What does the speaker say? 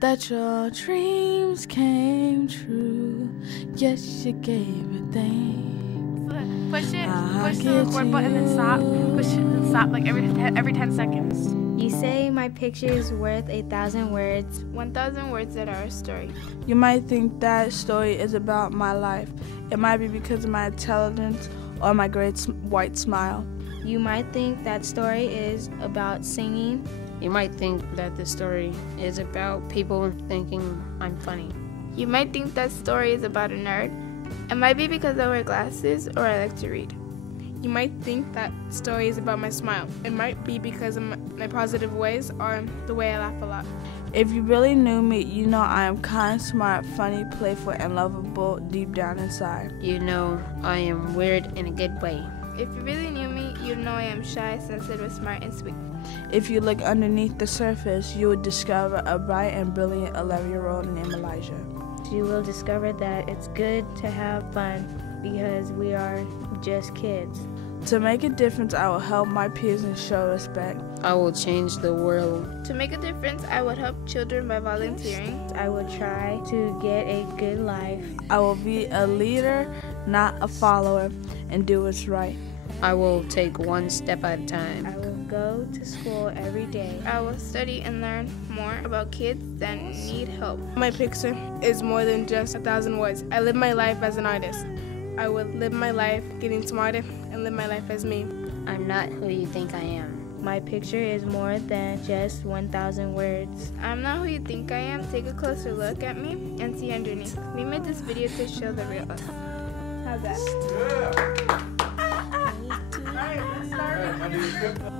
that your dreams came true. Yes, you gave it thanks. Push the record button and stop. Push it and stop like every 10 seconds. You say my picture is worth 1,000 words. 1,000 words that are a story. You might think that story is about my life. It might be because of my intelligence or my great white smile. You might think that story is about singing. You might think that the story is about people thinking I'm funny. You might think that story is about a nerd. It might be because I wear glasses or I like to read. You might think that story is about my smile. It might be because of my positive ways or the way I laugh a lot. If you really knew me, you know I am kind, smart, funny, playful, and lovable deep down inside. You know I am weird in a good way. If you really knew me, you'd know I am shy, sensitive, smart, and sweet. If you look underneath the surface, you would discover a bright and brilliant 11-year-old named Elijah. You will discover that it's good to have fun because we are just kids. To make a difference, I will help my peers and show respect. I will change the world. To make a difference, I would help children by volunteering. I will try to get a good life. I will be a leader, not a follower, and do what's right. I will take one step at a time. I will go to school every day. I will study and learn more about kids that need help. My picture is more than just 1,000 words. I live my life as an artist. I will live my life getting smarter and live my life as me. I'm not who you think I am. My picture is more than just 1,000 words. I'm not who you think I am. Take a closer look at me and see underneath. We made this video to show the real us. How's that? Yeah. All right, let's start.